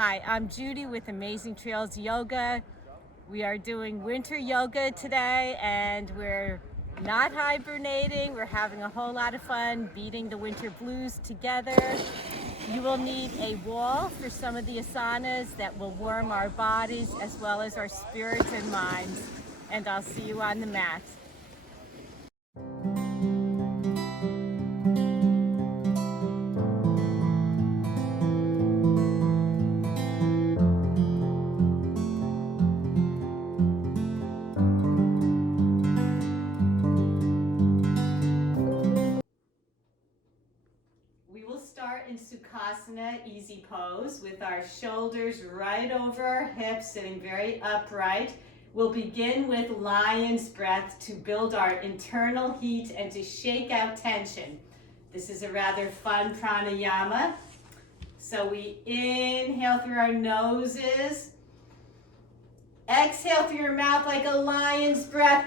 Hi, I'm Judy with Amazing Trails Yoga. We are doing winter yoga today and we're not hibernating. We're having a whole lot of fun beating the winter blues together. You will need a wall for some of the asanas that will warm our bodies as well as our spirits and minds. And I'll see you on the mat. We will start in Sukhasana, easy pose, with our shoulders right over our hips, sitting very upright. We'll begin with lion's breath to build our internal heat and to shake out tension. This is a rather fun pranayama. So we inhale through our noses, exhale through your mouth like a lion's breath.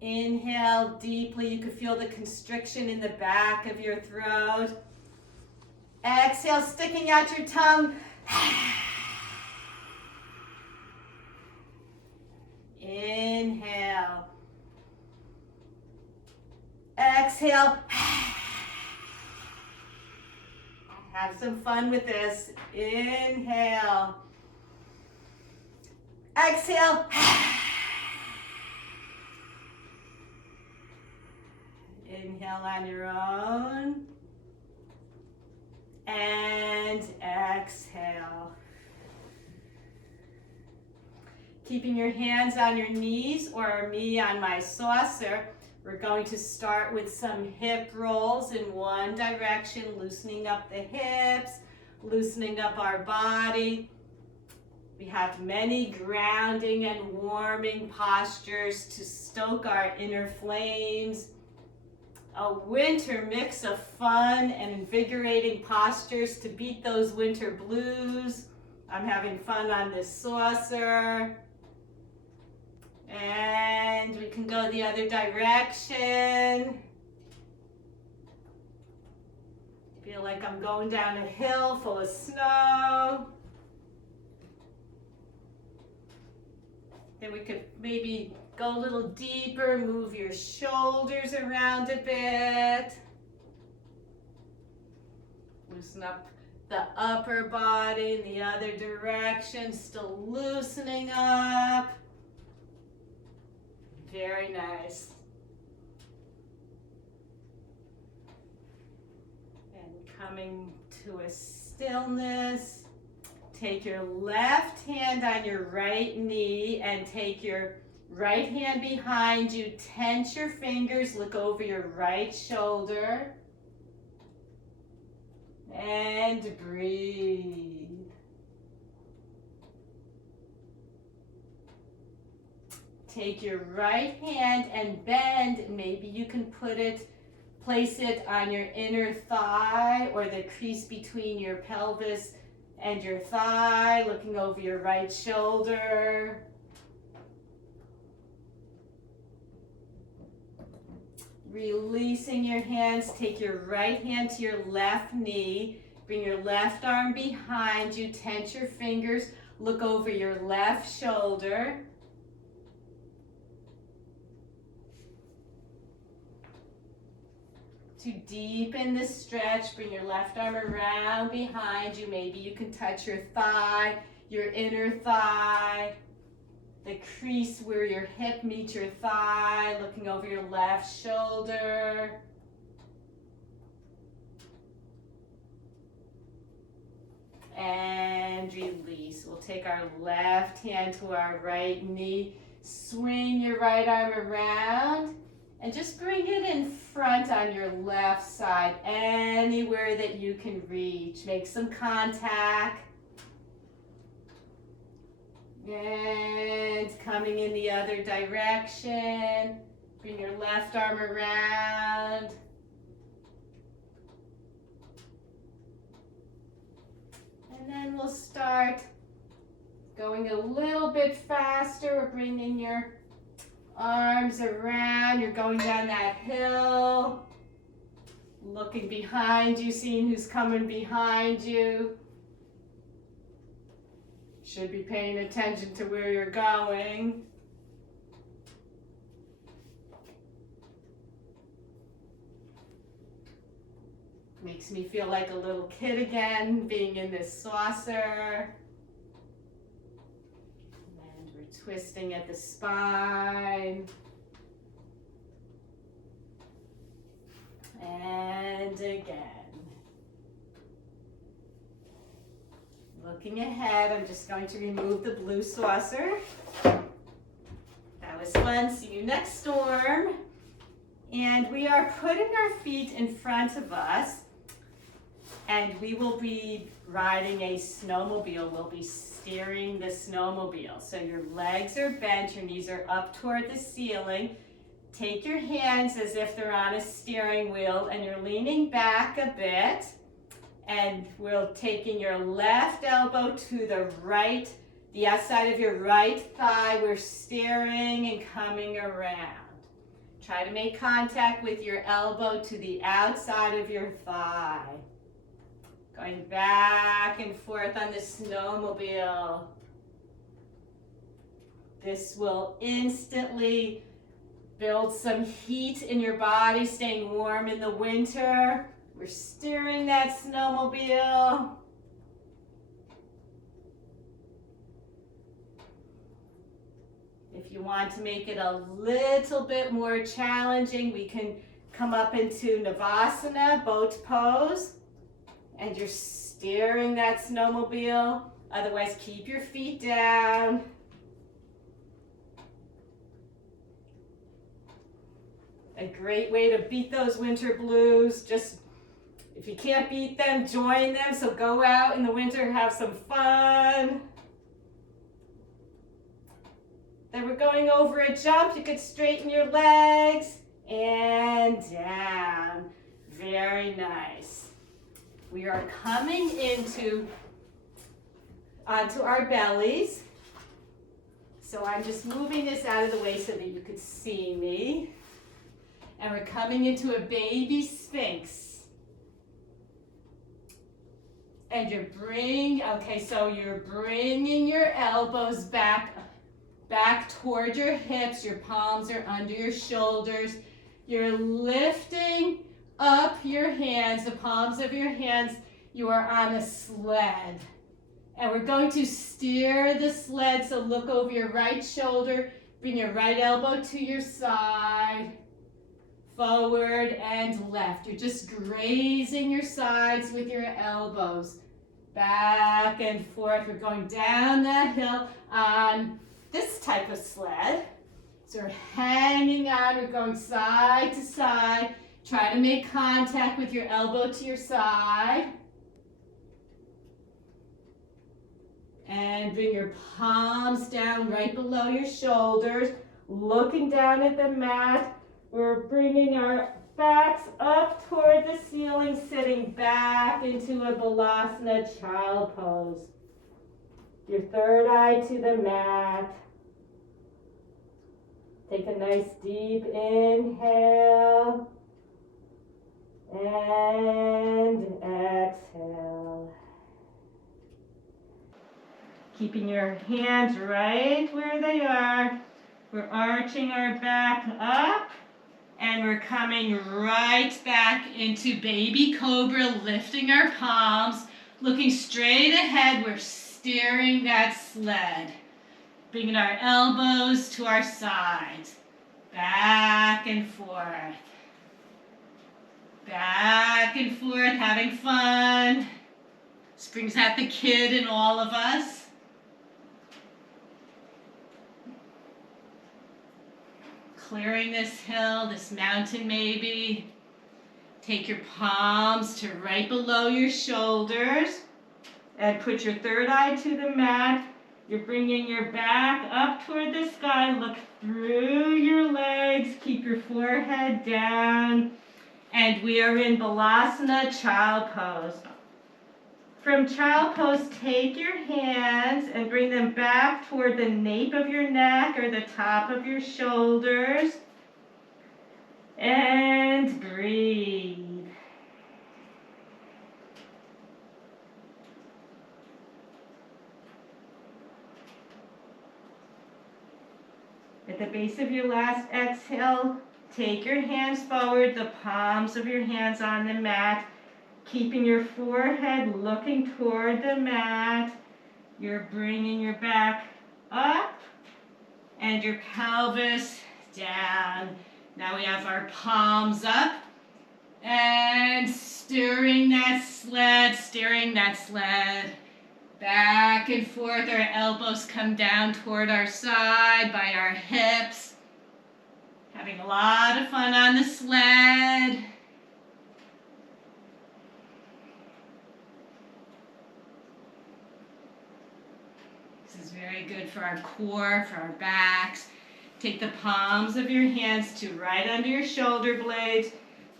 Inhale deeply. You can feel the constriction in the back of your throat. Exhale, sticking out your tongue. Inhale. Exhale. Have some fun with this. Inhale. Exhale. Inhale on your own. And exhale. Keeping your hands on your knees or me on my saucer, we're going to start with some hip rolls in one direction, loosening up the hips, loosening up our body. We have many grounding and warming postures to stoke our inner flames. A winter mix of fun and invigorating postures to beat those winter blues. I'm having fun on this saucer. And we can go the other direction. Feel like I'm going down a hill full of snow. Then we could maybe go a little deeper, move your shoulders around a bit. Loosen up the upper body in the other direction, still loosening up. Very nice. And coming to a stillness. Take your left hand on your right knee and take your right hand behind you. Tense your fingers. Look over your right shoulder. And breathe. Take your right hand and bend. Maybe you can place it on your inner thigh or the crease between your pelvis and your thigh, looking over your right shoulder. Releasing your hands, take your right hand to your left knee, bring your left arm behind you, tense your fingers, look over your left shoulder. To deepen the stretch, bring your left arm around behind you. Maybe you can touch your thigh, your inner thigh, the crease where your hip meets your thigh, looking over your left shoulder. And release. We'll take our left hand to our right knee, swing your right arm around, and just bring it in front on your left side, anywhere that you can reach. Make some contact. And coming in the other direction, bring your left arm around. And then we'll start going a little bit faster. We're bringing your arms around. You're going down that hill. Looking behind you, seeing who's coming behind you. Should be paying attention to where you're going. Makes me feel like a little kid again, being in this saucer. And we're twisting at the spine. And again. Looking ahead, I'm just going to remove the blue saucer. That was fun. See you next storm. And we are putting our feet in front of us. And we will be riding a snowmobile. We'll be steering the snowmobile. So your legs are bent, your knees are up toward the ceiling. Take your hands as if they're on a steering wheel and you're leaning back a bit. And we're taking your left elbow to the right, the outside of your right thigh. We're steering and coming around. Try to make contact with your elbow to the outside of your thigh. Going back and forth on the snowmobile. This will instantly build some heat in your body, staying warm in the winter. We're steering that snowmobile. If you want to make it a little bit more challenging, we can come up into Navasana, boat pose. And you're steering that snowmobile. Otherwise, keep your feet down. A great way to beat those winter blues. Just, if you can't beat them, join them. So go out in the winter, have some fun. Then we're going over a jump. You could straighten your legs and down. Very nice. We are coming onto our bellies. So I'm just moving this out of the way so that you could see me. And we're coming into a baby Sphinx. And you're bringing your elbows back toward your hips. Your palms are under your shoulders. You're lifting up your hands, the palms of your hands. You are on a sled. And we're going to steer the sled, so look over your right shoulder, bring your right elbow to your side, forward and left. You're just grazing your sides with your elbows, back and forth. We're going down that hill on this type of sled. So we're hanging on, we're going side to side. Try to make contact with your elbow to your side. And bring your palms down right below your shoulders. Looking down at the mat. We're bringing our backs up toward the ceiling, sitting back into a Balasana child pose. Your third eye to the mat. Take a nice deep inhale. And exhale. Keeping your hands right where they are. We're arching our back up and we're coming right back into baby cobra, lifting our palms, looking straight ahead. We're steering that sled, bringing our elbows to our sides, back and forth. Back and forth, having fun. This brings out the kid in all of us. Clearing this hill, this mountain maybe. Take your palms to right below your shoulders and put your third eye to the mat. You're bringing your back up toward the sky. Look through your legs. Keep your forehead down. And we are in Balasana child pose. From child pose, take your hands and bring them back toward the nape of your neck or the top of your shoulders. And breathe. At the base of your last exhale, take your hands forward, the palms of your hands on the mat, keeping your forehead looking toward the mat. You're bringing your back up and your pelvis down. Now we have our palms up and steering that sled. Back and forth, our elbows come down toward our side by our hips. Having a lot of fun on the sled. This is very good for our core, for our backs. Take the palms of your hands to right under your shoulder blades,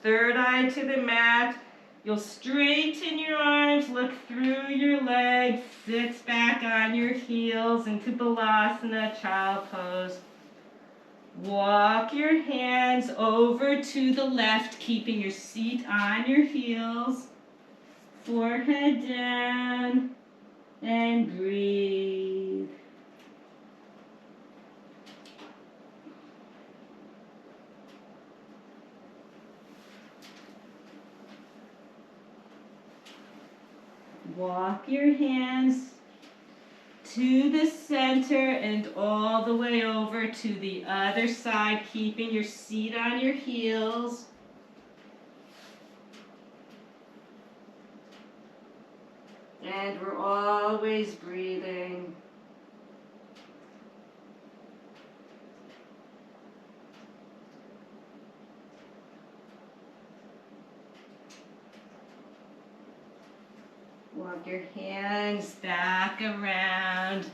third eye to the mat. You'll straighten your arms, look through your legs, sit back on your heels into Balasana, child pose. Walk your hands over to the left, keeping your seat on your heels. Forehead down and breathe. Walk your hands to the center and all the way over to the other side, keeping your seat on your heels. And we're always breathing. Walk your hands back around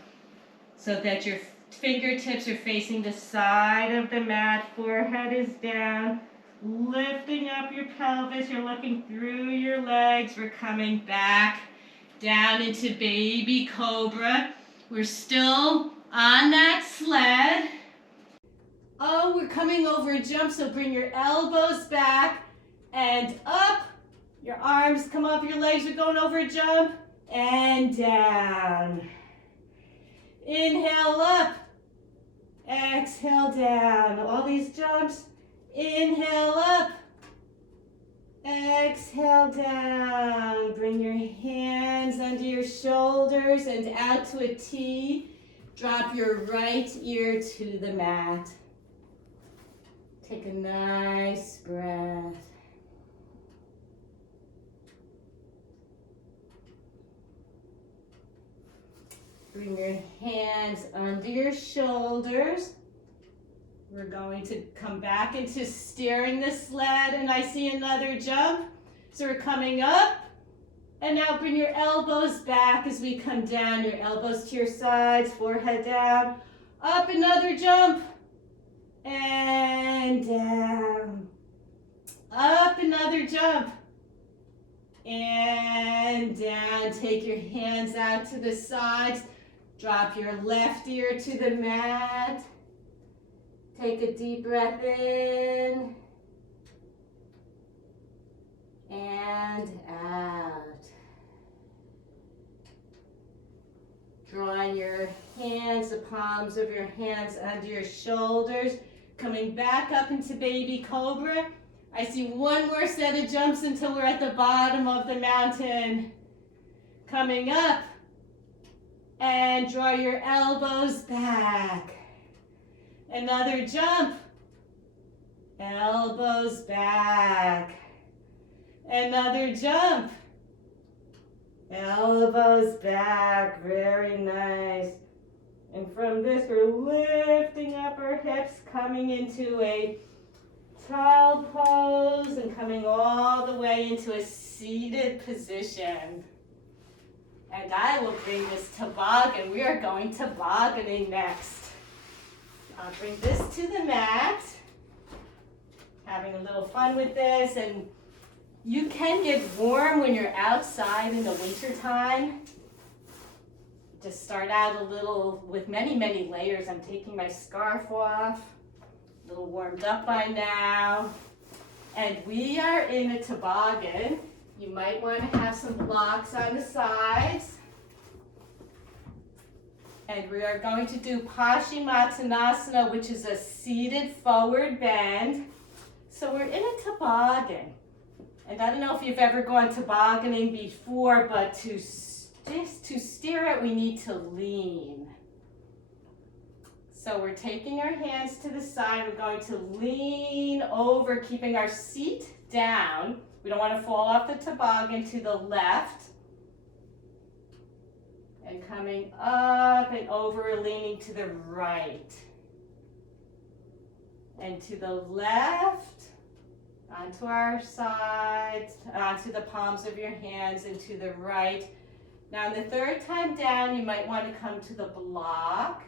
so that your fingertips are facing the side of the mat, forehead is down, lifting up your pelvis, you're looking through your legs, we're coming back down into baby cobra. We're still on that sled. Oh, we're coming over a jump, so bring your elbows back and up. Your arms come up, your legs are going over a jump, and down. Inhale up, exhale down. All these jumps, inhale up, exhale down. Bring your hands under your shoulders and out to a T. Drop your right ear to the mat. Take a nice breath. Bring your hands under your shoulders. We're going to come back into steering the sled, and I see another jump. So we're coming up, and now bring your elbows back as we come down. Your elbows to your sides, forehead down. Up, another jump, and down. Up, another jump, and down. Take your hands out to the sides. Drop your left ear to the mat. Take a deep breath in and out. Drawing your hands, the palms of your hands under your shoulders. Coming back up into baby cobra. I see one more set of jumps until we're at the bottom of the mountain. Coming up. And draw your elbows back. Another jump. Elbows back. Another jump. Elbows back. Very nice. And from this, we're lifting up our hips, coming into a child pose and coming all the way into a seated position. And I will bring this toboggan. We are going tobogganing next. I'll bring this to the mat. Having a little fun with this. And you can get warm when you're outside in the winter time. Just start out a little with many, many layers. I'm taking my scarf off. A little warmed up by now. And we are in a toboggan. You might want to have some blocks on the sides. And we are going to do Paschimottanasana, which is a seated forward bend. So we're in a toboggan. And I don't know if you've ever gone tobogganing before, but to steer it, we need to lean. So we're taking our hands to the side. We're going to lean over, keeping our seat down. We don't want to fall off the toboggan to the left. And coming up and over, leaning to the right. And to the left, onto our sides, onto the palms of your hands, and to the right. Now, the third time down, you might want to come to the block.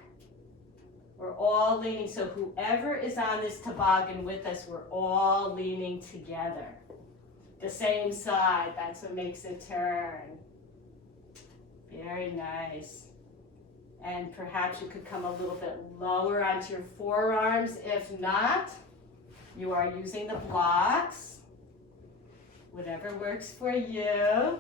We're all leaning, so whoever is on this toboggan with us, we're all leaning together. The same side, that's what makes it turn. Very nice. And perhaps you could come a little bit lower onto your forearms. If not, you are using the blocks. Whatever works for you.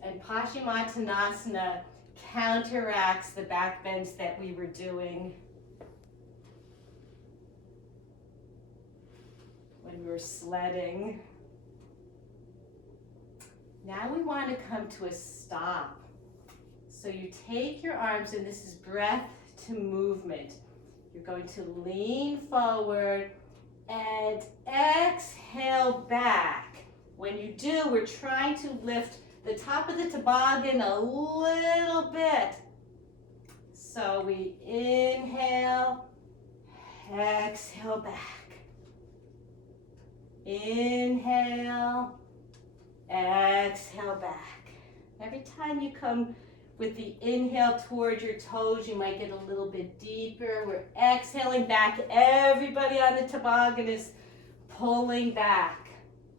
And Paschimottanasana counteracts the back bends that we were doing when we were sledding. Now we want to come to a stop. So you take your arms, and this is breath to movement. You're going to lean forward and exhale back. When you do, we're trying to lift the top of the toboggan a little bit. So we inhale, exhale back. Inhale, exhale back. Every time you come with the inhale towards your toes, you might get a little bit deeper. We're exhaling back. Everybody on the toboggan is pulling back.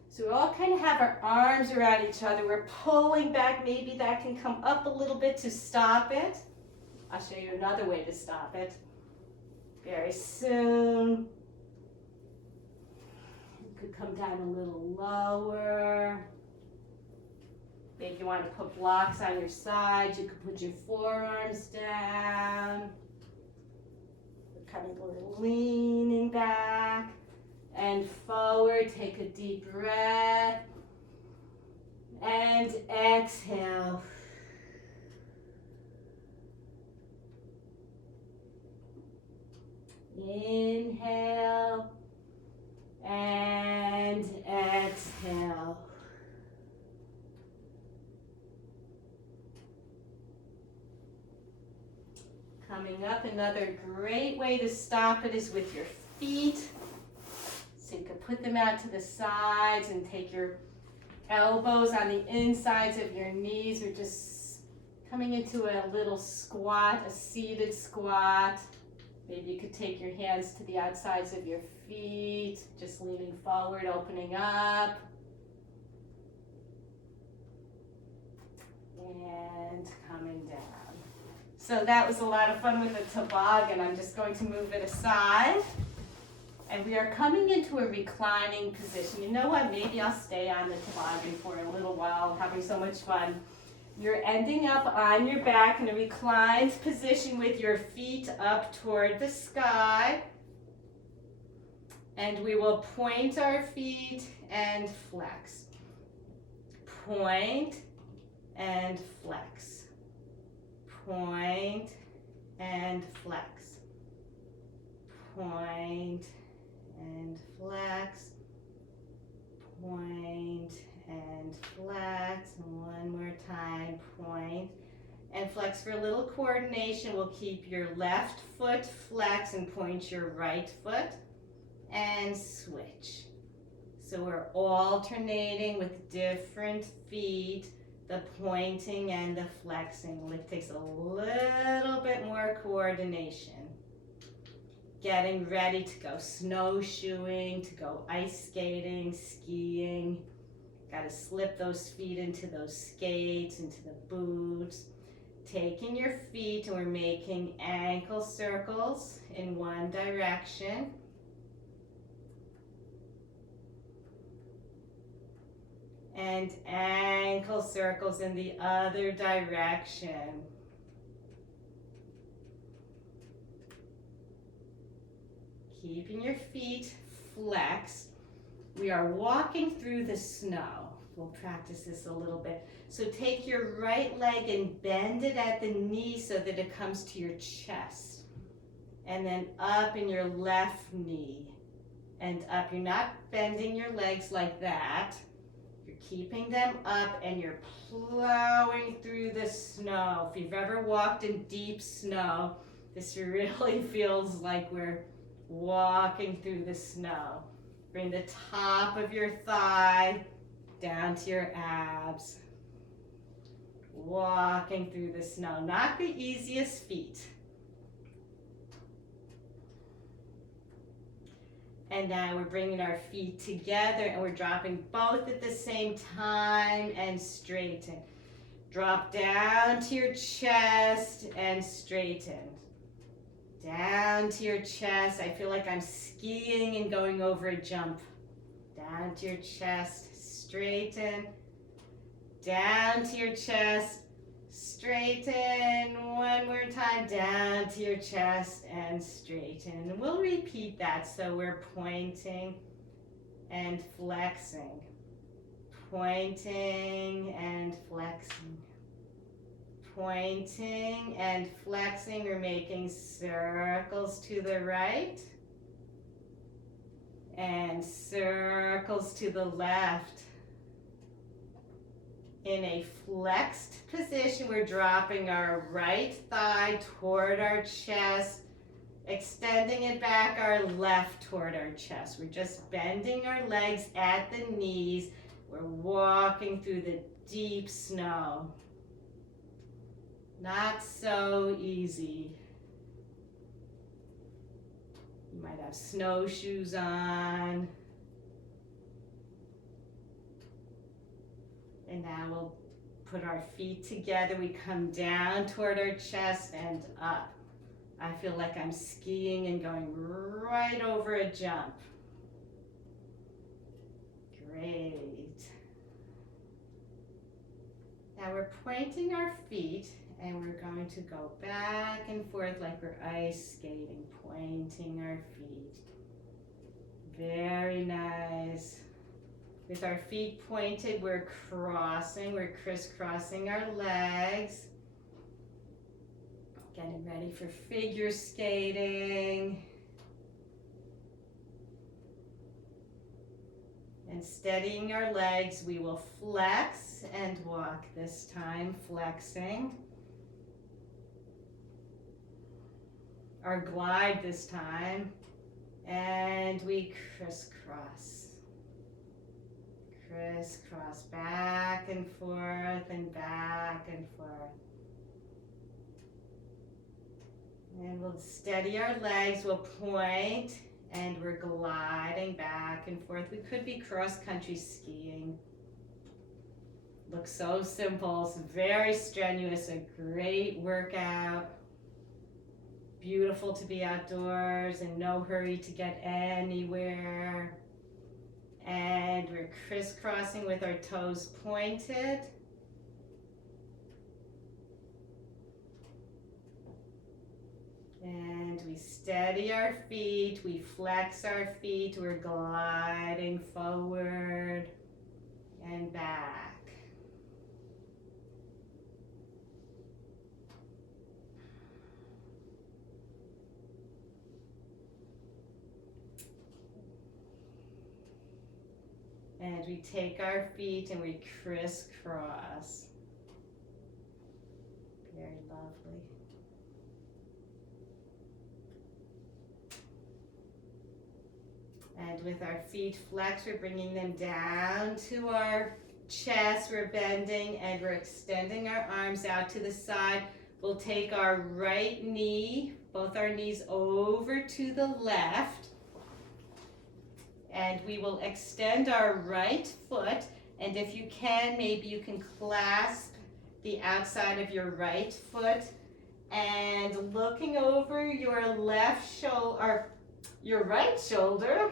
So we all kind of have our arms around each other. We're pulling back. Maybe that can come up a little bit to stop it. I'll show you another way to stop it very soon. You could come down a little lower. Maybe you want to put blocks on your sides. You could put your forearms down. We're kind of a little leaning back. And forward, take a deep breath, and exhale. Inhale, and exhale. Coming up, another great way to stop it is with your feet. So you can put them out to the sides and take your elbows on the insides of your knees. We're just coming into a little squat, a seated squat. Maybe you could take your hands to the outsides of your feet, just leaning forward, opening up. And coming down. So that was a lot of fun with the toboggan. I'm just going to move it aside. And we are coming into a reclining position. You know what? Maybe I'll stay on the toboggan for a little while, having so much fun. You're ending up on your back in a reclined position with your feet up toward the sky. And we will point our feet and flex. Point and flex. Point and flex. Point and flex, point and flex, and one more time, point and flex. For a little coordination, we'll keep your left foot flex and point your right foot, and switch. So we're alternating with different feet, the pointing and the flexing. It takes a little bit more coordination. Getting ready to go snowshoeing, to go ice skating, skiing. Got to slip those feet into those skates, into the boots. Taking your feet, and we're making ankle circles in one direction. And ankle circles in the other direction. Keeping your feet flexed. We are walking through the snow. We'll practice this a little bit. So take your right leg and bend it at the knee so that it comes to your chest. And then up in your left knee and up. You're not bending your legs like that. You're keeping them up and you're plowing through the snow. If you've ever walked in deep snow, this really feels like we're walking through the snow. Bring the top of your thigh down to your abs. Walking through the snow. Not the easiest feat. And now we're bringing our feet together and we're dropping both at the same time and straighten. Drop down to your chest and straighten. Down to your chest. I feel like I'm skiing and going over a jump. Down to your chest, straighten. Down to your chest, straighten. One more time, down to your chest and straighten. And we'll repeat that so we're pointing and flexing. Pointing and flexing. Pointing and flexing. We're making circles to the right and circles to the left. In a flexed position, we're dropping our right thigh toward our chest, extending it back, our left toward our chest. We're just bending our legs at the knees. We're walking through the deep snow. Not so easy. You might have snowshoes on. And now we'll put our feet together. We come down toward our chest and up. I feel like I'm skiing and going right over a jump. Great. Now we're pointing our feet and we're going to go back and forth like we're ice skating, pointing our feet. Very nice. With our feet pointed, we're crossing, we're crisscrossing our legs. Getting ready for figure skating. And steadying our legs, we will flex and walk this time, flexing. Our glide this time. And we crisscross. Crisscross, back and forth and back and forth. And we'll steady our legs, we'll point, and we're gliding back and forth. We could be cross-country skiing. Looks so simple, it's very strenuous, a great workout. Beautiful to be outdoors and no hurry to get anywhere. And we're crisscrossing with our toes pointed. And we steady our feet, we flex our feet, we're gliding forward and back. And we take our feet and we crisscross. Very lovely. And with our feet flexed, we're bringing them down to our chest. We're bending and we're extending our arms out to the side. We'll take our right knee, both our knees over to the left. And we will extend our right foot. And if you can, maybe you can clasp the outside of your right foot. And looking over your left shoulder, or your right shoulder,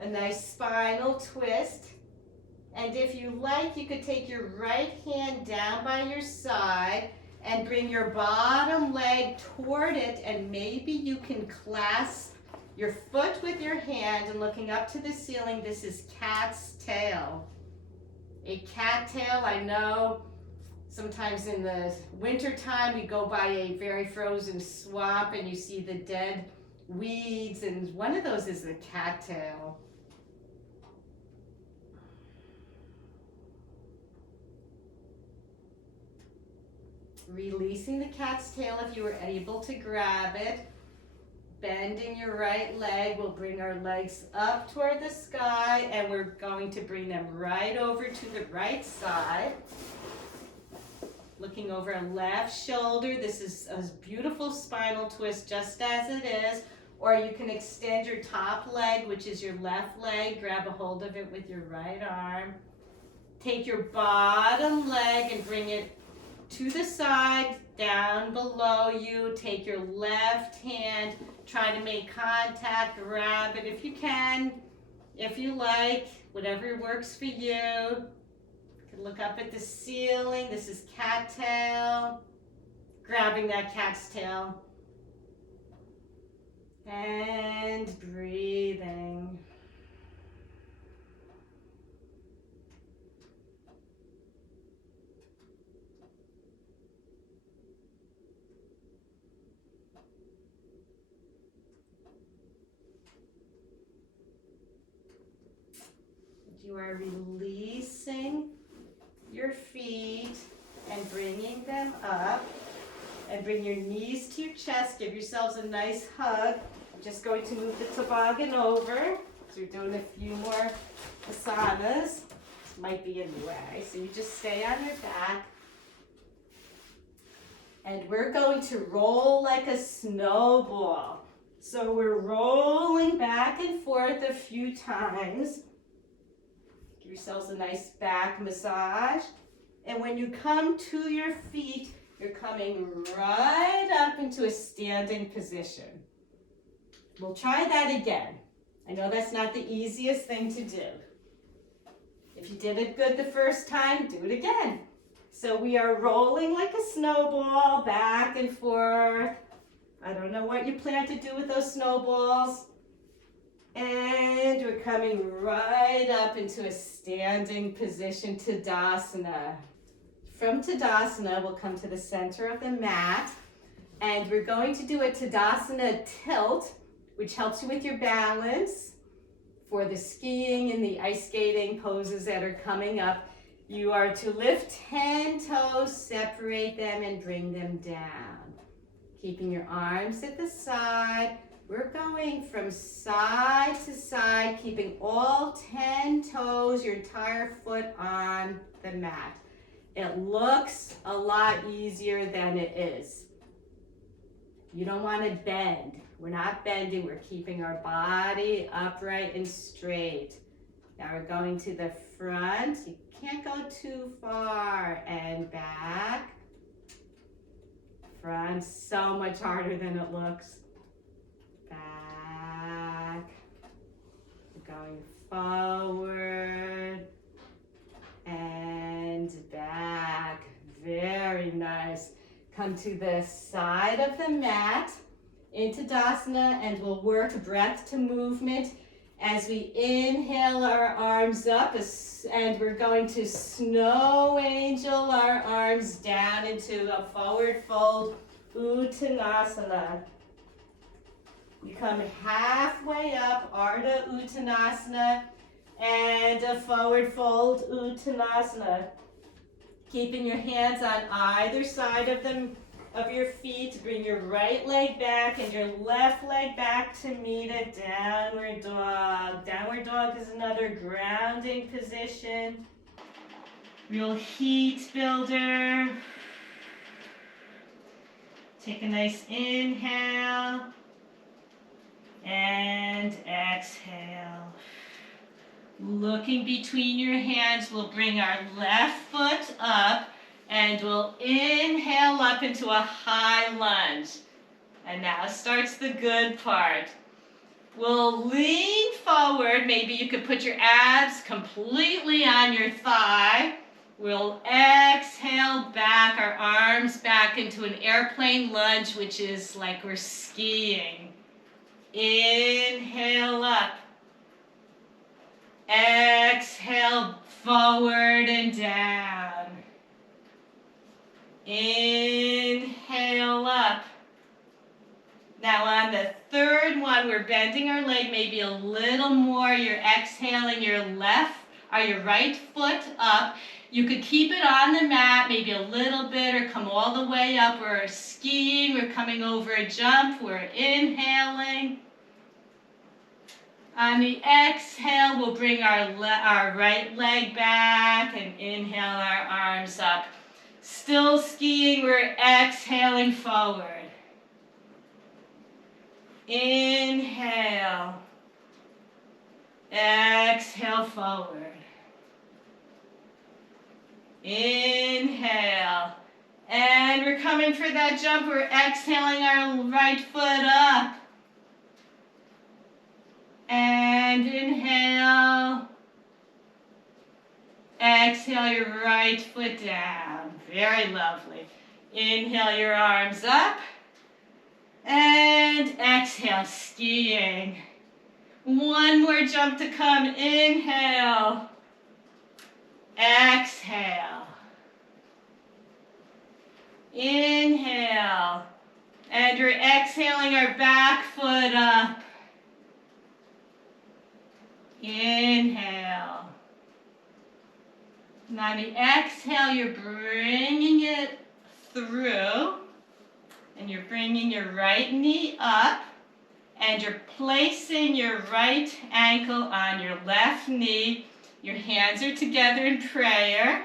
a nice spinal twist. And if you like, you could take your right hand down by your side and bring your bottom leg toward it, and maybe you can clasp your foot with your hand and looking up to the ceiling. This is cat's tail. A cat tail, I know sometimes in the winter time we go by a very frozen swamp and you see the dead weeds, and one of those is the cattail. Releasing the cat's tail if you were able to grab it. Bending your right leg, we'll bring our legs up toward the sky, and we're going to bring them right over to the right side. Looking over a left shoulder. This is a beautiful spinal twist just as it is. Or you can extend your top leg, which is your left leg. Grab a hold of it with your right arm. Take your bottom leg and bring it to the side, down below you. Take your left hand, try to make contact, grab it if you can, if you like, whatever works for you. You can look up at the ceiling. This is cat tail. Grabbing that cat's tail. And breathing. You are releasing your feet and bringing them up, and bring your knees to your chest. Give yourselves a nice hug. I'm just going to move the toboggan over. So we're doing a few more asanas. This might be in the way, so you just stay on your back. And we're going to roll like a snowball. So we're rolling back and forth a few times. Give yourselves a nice back massage. And when you come to your feet, you're coming right up into a standing position. We'll try that again. I know that's not the easiest thing to do. If you did it good the first time, do it again. So we are rolling like a snowball, back and forth. I don't know what you plan to do with those snowballs. And we're coming right up into a standing position, Tadasana. From Tadasana, we'll come to the center of the mat, and we're going to do a Tadasana tilt, which helps you with your balance for the skiing and the ice skating poses that are coming up. You are to lift 10 toes, separate them, and bring them down. Keeping your arms at the side. We're going from side to side, keeping all 10 toes, your entire foot on the mat. It looks a lot easier than it is. You don't want to bend. We're not bending, we're keeping our body upright and straight. Now we're going to the front. You can't go too far, and back. Front, so much harder than it looks. Back. Going forward and back. Very nice. Come to the side of the mat into Tadasana, and we'll work breath to movement as we inhale our arms up, and we're going to snow angel our arms down into a forward fold Uttanasana. We come halfway up, Ardha Uttanasana, and a forward fold Uttanasana. Keeping your hands on either side of your feet. Bring your right leg back and your left leg back to meet a downward dog. Downward dog is another grounding position. Real heat builder. Take a nice inhale and exhale. Looking between your hands, we'll bring our left foot up and we'll inhale up into a high lunge. And now starts the good part. We'll lean forward forward. Maybe you could put your abs completely on your thigh. We'll exhale back, our arms back into an airplane lunge, which is like we're skiing. Inhale up. Exhale forward and down. Inhale up. Now on the third one, we're bending our leg maybe a little more. You're exhaling your right foot up. You could keep it on the mat maybe a little bit or come all the way up. We're skiing, we're coming over a jump, we're inhaling. On the exhale, we'll bring our right leg back and inhale our arms up. Still skiing, we're exhaling forward. Inhale. Exhale forward. Inhale. And we're coming for that jump. We're exhaling our right foot up. And inhale. Exhale your right foot down. Very lovely. Inhale your arms up. And exhale, skiing. One more jump to come. Inhale. Exhale. Inhale. And we're exhaling our back foot up. Inhale. Now on the exhale, you're bringing it through. And you're bringing your right knee up. And you're placing your right ankle on your left knee. Your hands are together in prayer.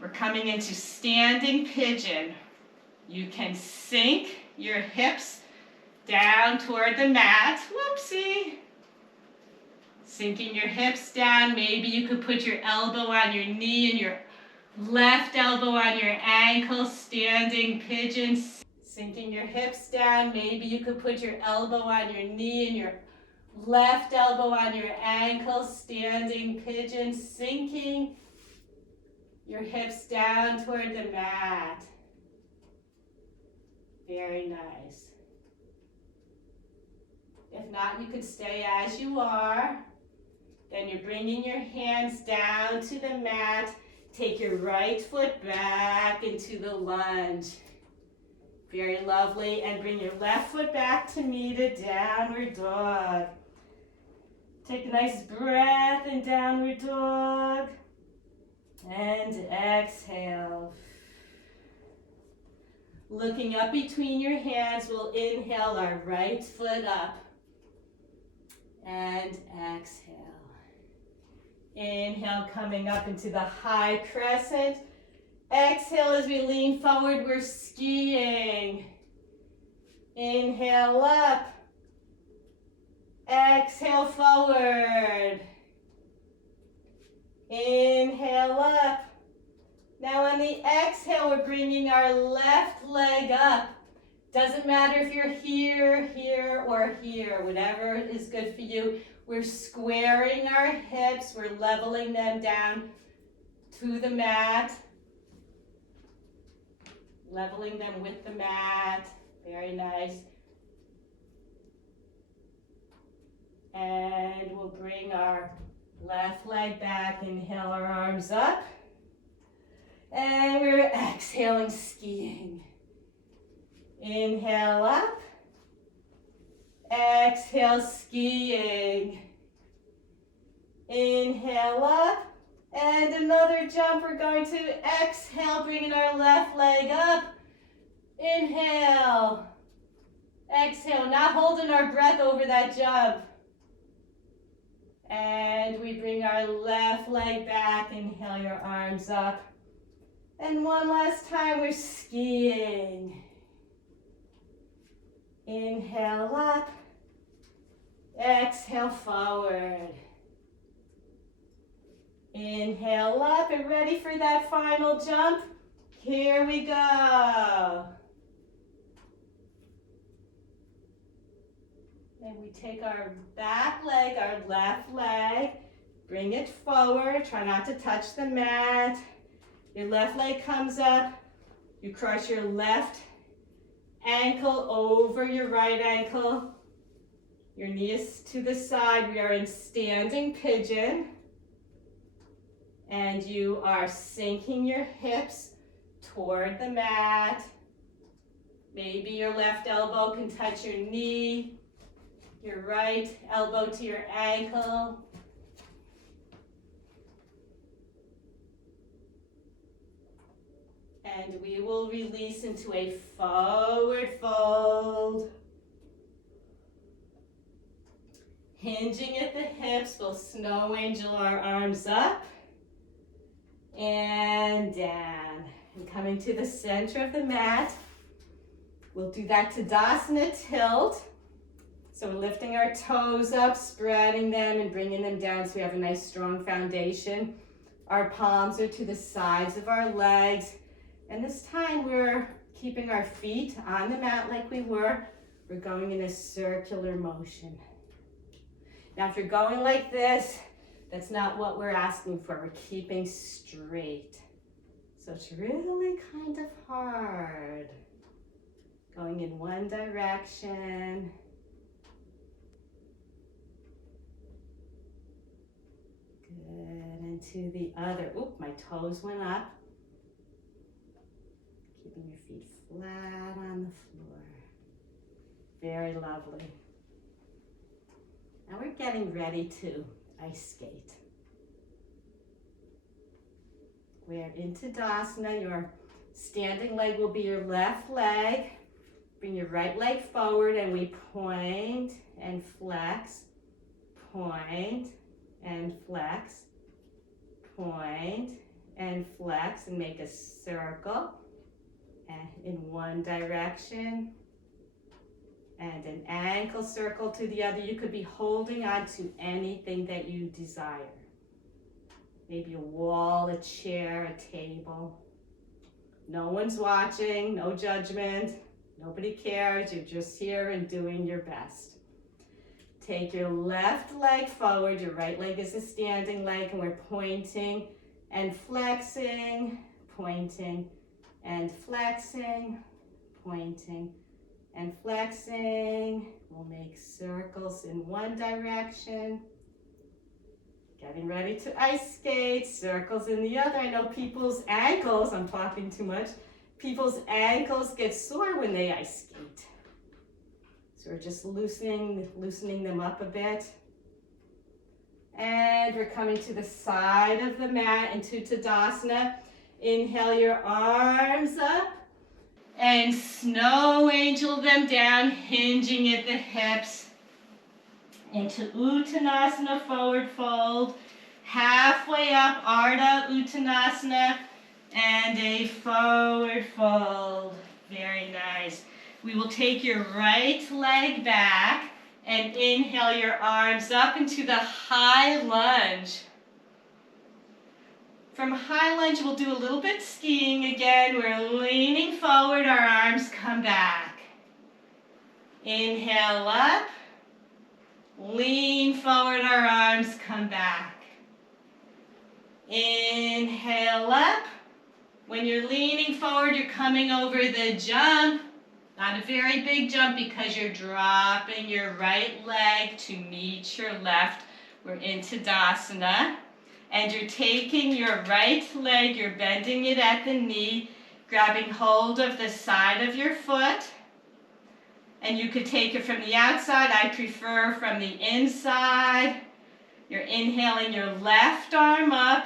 We're coming into standing pigeon. You can sink your hips down toward the mat. Whoopsie. Sinking your hips down. Maybe you could put your elbow on your knee and your left elbow on your ankle. Standing pigeon. Sinking your hips down. Maybe you could put your elbow on your knee and your left elbow on your ankle. Standing pigeon. Sinking your hips down toward the mat. Very nice. If not, you could stay as you are. Then you're bringing your hands down to the mat. Take your right foot back into the lunge. Very lovely. And bring your left foot back to meet a downward dog. Take a nice breath in downward dog. And exhale. Looking up between your hands, we'll inhale our right foot up. And exhale. Inhale, coming up into the high crescent. Exhale as we lean forward, we're skiing. Inhale up. Exhale forward. Inhale up. Now on the exhale, we're bringing our left leg up. Doesn't matter if you're here, here, or here, whatever is good for you. We're squaring our hips. We're leveling them down to the mat. Leveling them with the mat. Very nice. And we'll bring our left leg back. Inhale our arms up. And we're exhaling, skiing. Inhale up. Exhale, skiing. Inhale up. And another jump. We're going to exhale, bringing our left leg up. Inhale. Exhale, not holding our breath over that jump. And we bring our left leg back. Inhale your arms up. And one last time, we're skiing. Inhale up. Exhale forward. Inhale up and ready for that final jump. Here we go. And we take our back leg, our left leg, bring it forward. Try not to touch the mat. Your left leg comes up. You cross your left ankle over your right ankle. Your knee is to the side. We are in standing pigeon. And you are sinking your hips toward the mat. Maybe your left elbow can touch your knee. Your right elbow to your ankle. And we will release into a forward fold. Hinging at the hips, we'll snow angel our arms up and down. And coming to the center of the mat, we'll do that Tadasana tilt. So we're lifting our toes up, spreading them and bringing them down so we have a nice strong foundation. Our palms are to the sides of our legs. And this time we're keeping our feet on the mat like we were. We're going in a circular motion. Now if you're going like this, that's not what we're asking for. We're keeping straight. So it's really kind of hard. Going in one direction. Good, and to the other. Oop, my toes went up. Keeping your feet flat on the floor. Very lovely. Now we're getting ready to ice skate. We're in Tadasana. Your standing leg will be your left leg. Bring your right leg forward and we point and flex, point and flex, point and flex, and make a circle in one direction. And an ankle circle to the other. You could be holding on to anything that you desire. Maybe a wall, a chair, a table. No one's watching, no judgment. Nobody cares. You're just here and doing your best. Take your left leg forward. Your right leg is a standing leg, and we're pointing and flexing, pointing and flexing, pointing and flexing. We'll make circles in one direction. Getting ready to ice skate, circles in the other. I know people's ankles, I'm talking too much, people's ankles get sore when they ice skate. So we're just loosening them up a bit. And we're coming to the side of the mat into Tadasana. Inhale your arms up. And snow angel them down, hinging at the hips. Into Uttanasana, forward fold. Halfway up, Ardha Uttanasana, and a forward fold. Very nice. We will take your right leg back and inhale your arms up into the high lunge. From high lunge, we'll do a little bit skiing again. We're leaning forward, our arms come back. Inhale up. Lean forward, our arms come back. Inhale up. When you're leaning forward, you're coming over the jump. Not a very big jump because you're dropping your right leg to meet your left. We're in Tadasana. And you're taking your right leg, you're bending it at the knee, grabbing hold of the side of your foot. And you could take it from the outside. I prefer from the inside. You're inhaling your left arm up,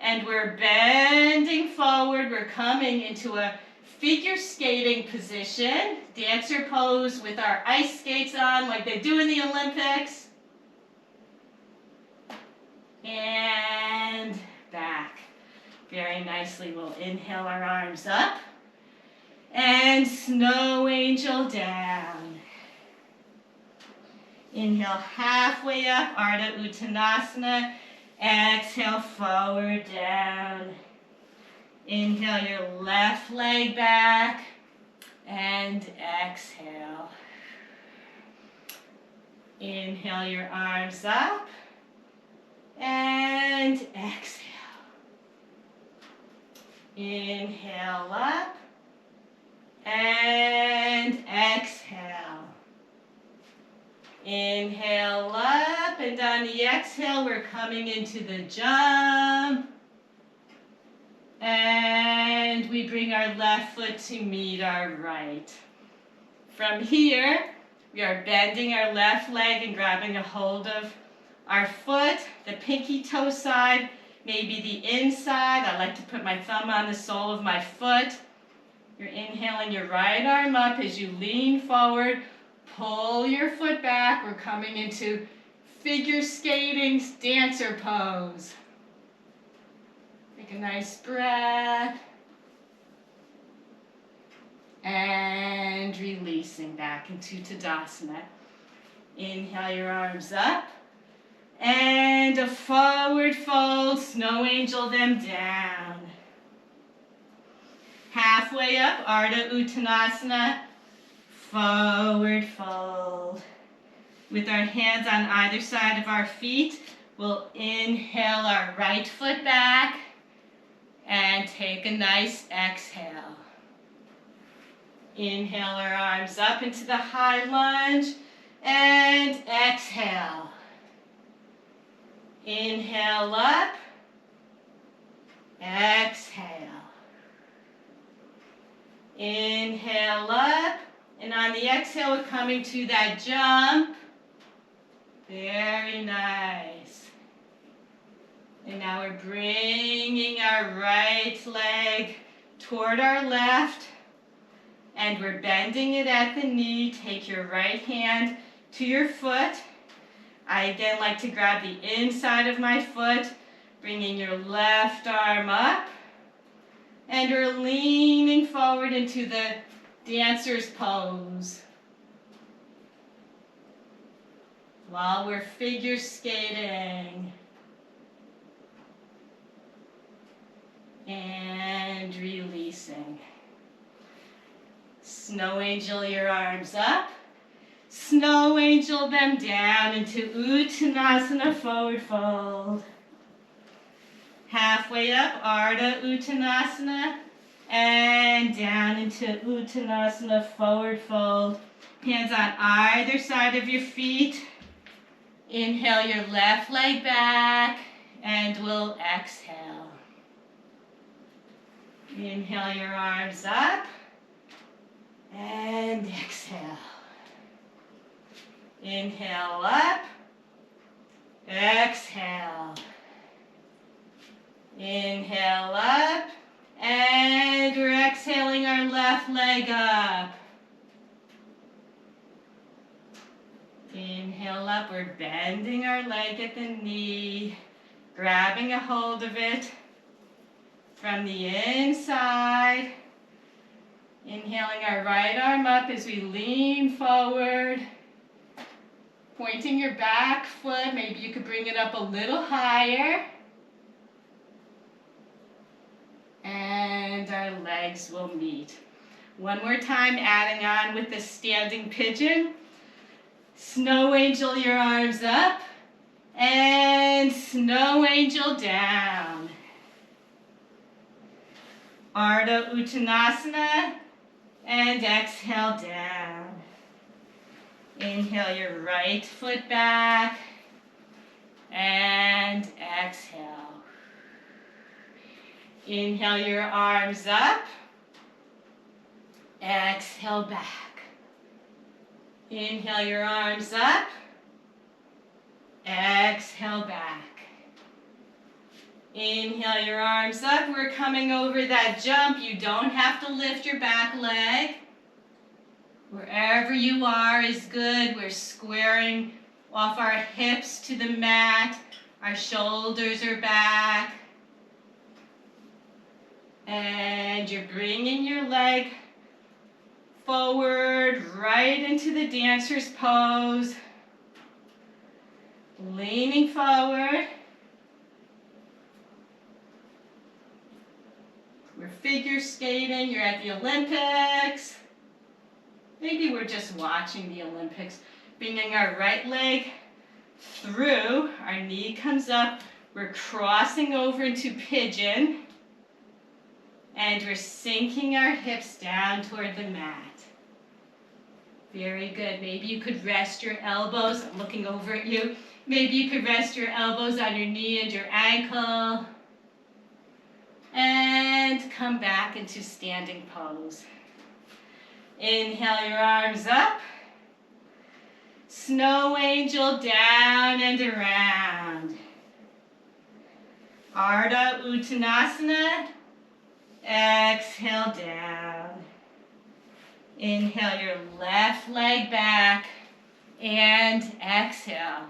and we're bending forward. We're coming into a figure skating position, dancer pose with our ice skates on like they do in the Olympics. And back. Very nicely. We'll inhale our arms up. And snow angel down. Inhale halfway up, Ardha Uttanasana. Exhale forward down. Inhale your left leg back. And exhale. Inhale your arms up and exhale. Inhale up and exhale. Inhale up, and on the exhale we're coming into the jump. And we bring our left foot to meet our right. From here, we are bending our left leg and grabbing a hold of our foot, the pinky toe side, maybe the inside. I like to put my thumb on the sole of my foot. You're inhaling your right arm up as you lean forward. Pull your foot back. We're coming into figure skating dancer pose. Take a nice breath. And releasing back into Tadasana. Inhale your arms up. And a forward fold, snow angel them down. Halfway up, Ardha Uttanasana, forward fold. With our hands on either side of our feet, we'll inhale our right foot back and take a nice exhale. Inhale our arms up into the high lunge and exhale. Inhale up, exhale. Inhale up, and on the exhale we're coming to that jump. Very nice. And now we're bringing our right leg toward our left, and we're bending it at the knee. Take your right hand to your foot. I again like to grab the inside of my foot, bringing your left arm up, and we're leaning forward into the dancer's pose while we're figure skating. And releasing. Snow angel your arms up. Snow angel them down into Uttanasana, forward fold. Halfway up, Ardha Uttanasana, and down into Uttanasana, forward fold. Hands on either side of your feet. Inhale your left leg back, and we'll exhale. Inhale your arms up, and exhale. Inhale up, exhale. Inhale up, and we're exhaling our left leg up. Inhale up, we're bending our leg at the knee, grabbing a hold of it from the inside. Inhaling our right arm up as we lean forward. Pointing your back foot, maybe you could bring it up a little higher. And our legs will meet. One more time, adding on with the standing pigeon. Snow angel your arms up, and snow angel down. Ardha Uttanasana, and exhale down. Inhale your right foot back, and exhale. Inhale your arms up, exhale back. Inhale your arms up, exhale back. Inhale your arms up, we're coming over that jump. You don't have to lift your back leg. Wherever you are is good. We're squaring off our hips to the mat. Our shoulders are back. And you're bringing your leg forward, right into the dancer's pose. Leaning forward. We're figure skating. You're at the Olympics. Maybe we're just watching the Olympics. Bringing our right leg through, our knee comes up, we're crossing over into pigeon, and we're sinking our hips down toward the mat. Very good. Maybe you could rest your elbows. I'm looking over at you. Maybe you could rest your elbows on your knee and your ankle. And come back into standing pose. Inhale your arms up. Snow angel down and around. Ardha Uttanasana. Exhale down. Inhale your left leg back and exhale.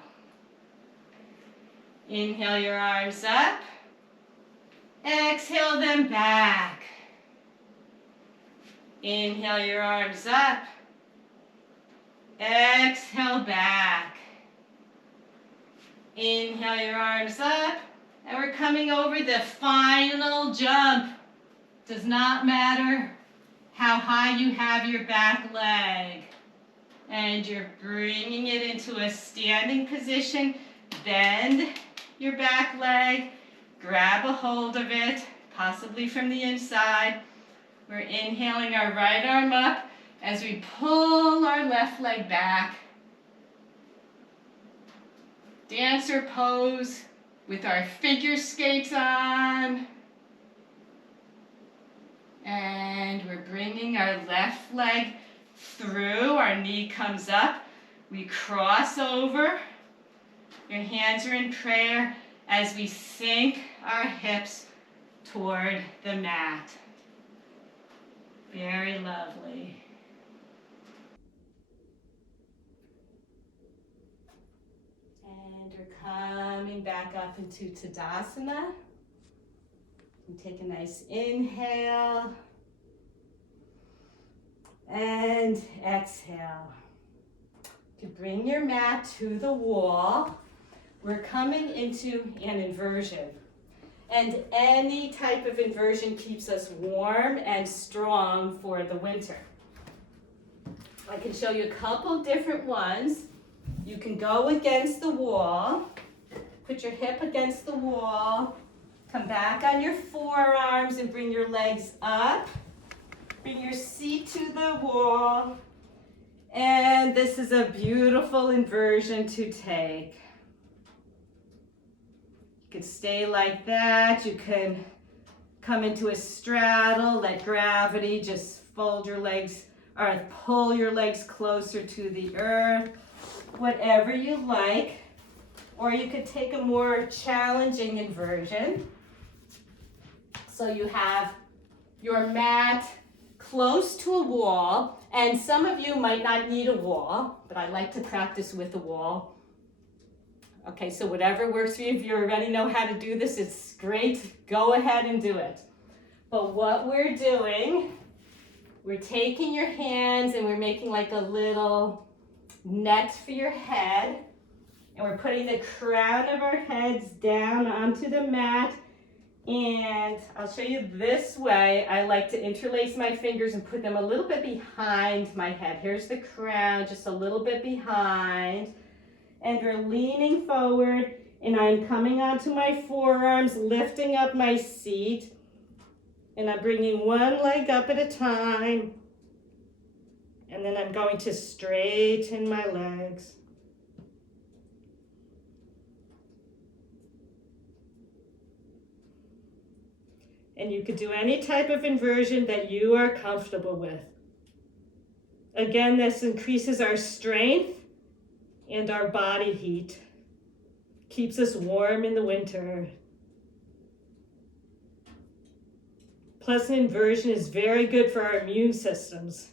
Inhale your arms up. Exhale them back. Inhale your arms up. Exhale back. Inhale your arms up. And we're coming over the final jump. Does not matter how high you have your back leg. And you're bringing it into a standing position. Bend your back leg. Grab a hold of it, possibly from the inside. We're inhaling our right arm up as we pull our left leg back. Dancer pose with our figure skates on. And we're bringing our left leg through. Our knee comes up. We cross over. Your hands are in prayer as we sink our hips toward the mat. Very lovely. And we're coming back up into Tadasana. And take a nice inhale. And exhale. To bring your mat to the wall, we're coming into an inversion. And any type of inversion keeps us warm and strong for the winter. I can show you a couple different ones. You can go against the wall, put your hip against the wall, come back on your forearms and bring your legs up. Bring your seat to the wall. And this is a beautiful inversion to take. You can stay like that. You can come into a straddle, let gravity just fold your legs or pull your legs closer to the earth. Whatever you like. Or you could take a more challenging inversion. So you have your mat close to a wall, and some of you might not need a wall, but I like to practice with a wall. Okay, so whatever works for you, if you already know how to do this, it's great. Go ahead and do it. But what we're doing, we're taking your hands and we're making like a little net for your head, and we're putting the crown of our heads down onto the mat. And I'll show you this way. I like to interlace my fingers and put them a little bit behind my head. Here's the crown, just a little bit behind. And we're leaning forward, and I'm coming onto my forearms, lifting up my seat. And I'm bringing one leg up at a time. And then I'm going to straighten my legs. And you could do any type of inversion that you are comfortable with. Again, this increases our strength and our body heat. Keeps us warm in the winter. Plus, an inversion is very good for our immune systems.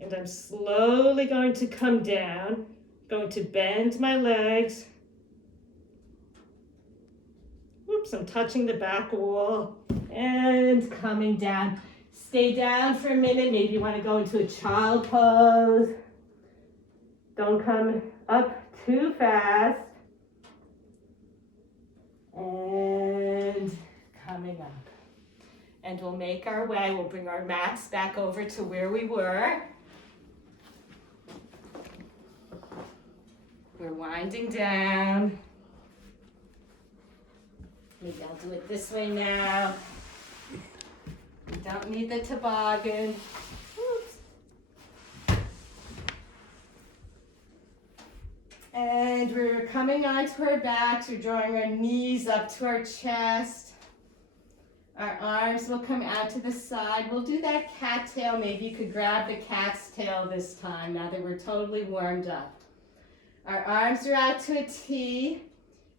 And I'm slowly going to come down, going to bend my legs. Oops, I'm touching the back wall and coming down. Stay down for a minute. Maybe you want to go into a child pose. Don't come up too fast. And coming up. And we'll make our way. We'll bring our mats back over to where we were. We're winding down. Maybe I'll do it this way now. We don't need the toboggan. Oops. And we're coming onto our backs. We're drawing our knees up to our chest. Our arms will come out to the side. We'll do that cattail. Maybe you could grab the cat's tail this time, now that we're totally warmed up. Our arms are out to a T.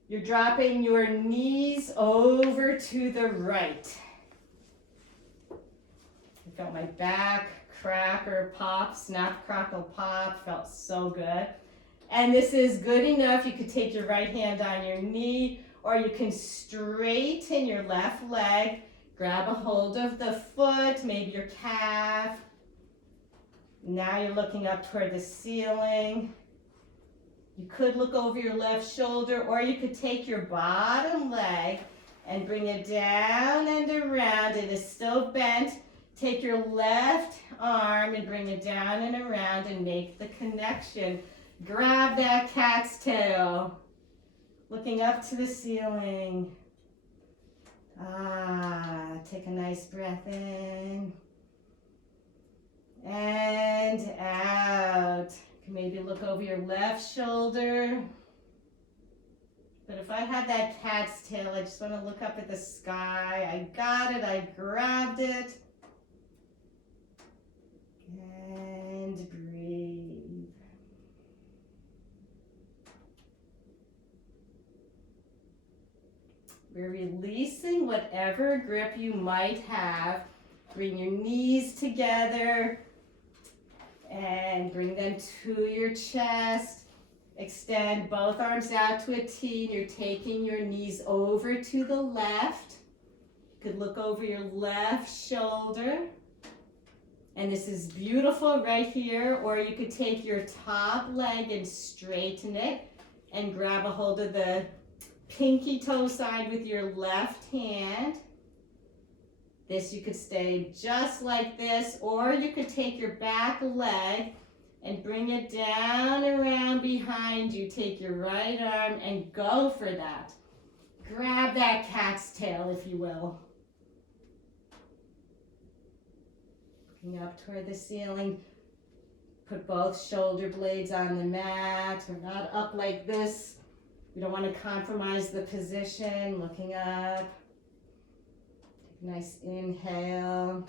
You're dropping your knees over to the right. I felt my back crack or pop, snap, crackle, pop. Felt so good. And this is good enough. You could take your right hand on your knee, or you can straighten your left leg, grab a hold of the foot, maybe your calf. Now you're looking up toward the ceiling. You could look over your left shoulder, or you could take your bottom leg and bring it down and around. It is still bent. Take your left arm and bring it down and around and make the connection. Grab that cat's tail. Looking up to the ceiling. Take a nice breath in. And out. You can maybe look over your left shoulder. But if I had that cat's tail, I just want to look up at the sky. I got it, I grabbed it. And breathe. We're releasing whatever grip you might have. Bring your knees together and bring them to your chest. Extend both arms out to a T. You're taking your knees over to the left. You could look over your left shoulder. And this is beautiful right here. Or you could take your top leg and straighten it and grab a hold of the pinky toe side with your left hand. This you could stay just like this, or you could take your back leg and bring it down around behind you. Take your right arm and go for that. Grab that cat's tail, if you will. Looking up toward the ceiling. Put both shoulder blades on the mat. We're not up like this. We don't want to compromise the position. Looking up. Take a nice inhale.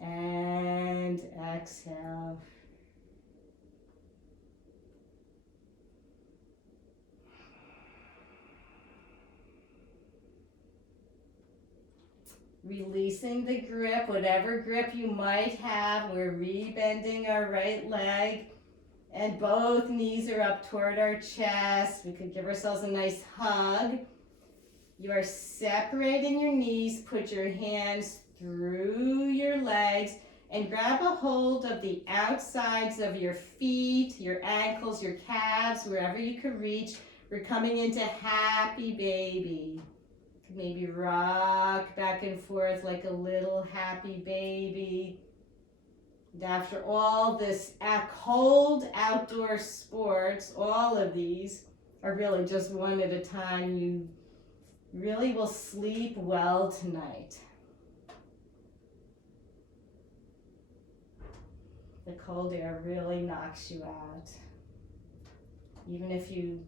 And exhale. Releasing the grip, whatever grip you might have. We're rebending our right leg. And both knees are up toward our chest. We could give ourselves a nice hug. You are separating your knees. Put your hands through your legs and grab a hold of the outsides of your feet, your ankles, your calves, wherever you can reach. We're coming into happy baby. Maybe rock back and forth like a little happy baby. And after all this cold outdoor sports, all of these are really just one at a time. You really will sleep well tonight. The cold air really knocks you out. Even if you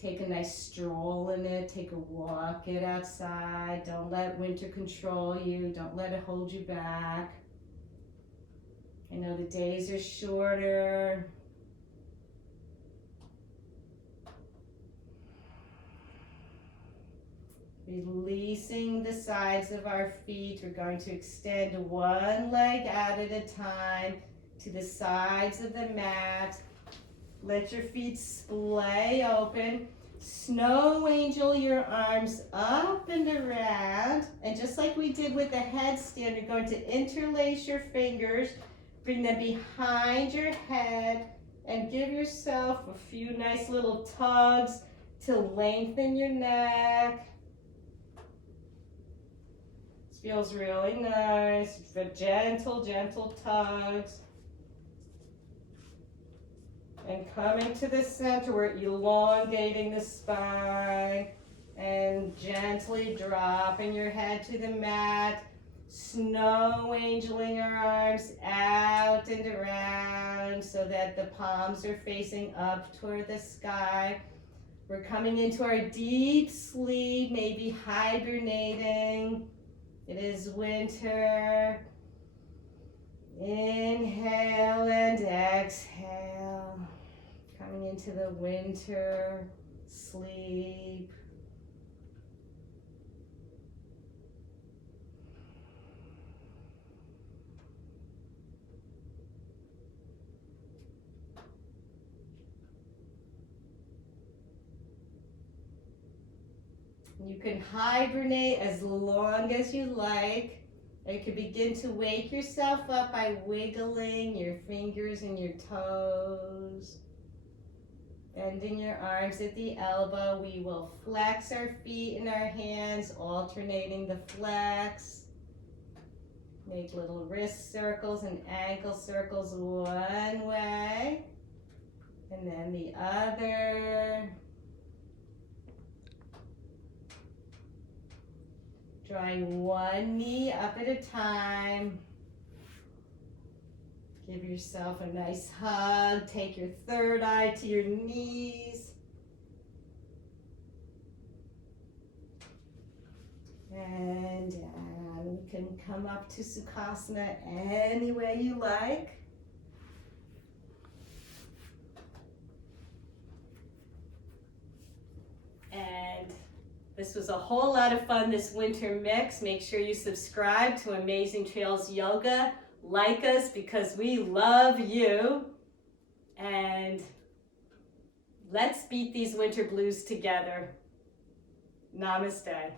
take a nice stroll in it, take a walk, get outside. Don't let winter control you. Don't let it hold you back. I know the days are shorter. Releasing the sides of our feet. We're going to extend one leg out at a time to the sides of the mat. Let your feet splay open. Snow angel your arms up and around. And just like we did with the headstand, you're going to interlace your fingers. Bring them behind your head and give yourself a few nice little tugs to lengthen your neck. This feels really nice. For gentle, gentle tugs. And coming to the center, we're elongating the spine and gently dropping your head to the mat. Snow angeling our arms out and around so that the palms are facing up toward the sky. We're coming into our deep sleep, maybe hibernating. It is winter. Inhale and exhale. Coming into the winter sleep. You can hibernate as long as you like. You can begin to wake yourself up by wiggling your fingers and your toes. Bending your arms at the elbow. We will flex our feet and our hands, alternating the flex. Make little wrist circles and ankle circles one way, and then the other. Drawing one knee up at a time. Give yourself a nice hug. Take your third eye to your knees. And down. You can come up to Sukhasana any way you like. And this was a whole lot of fun, this winter mix. Make sure you subscribe to Amazing Trails Yoga. Like us because we love you. And let's beat these winter blues together. Namaste.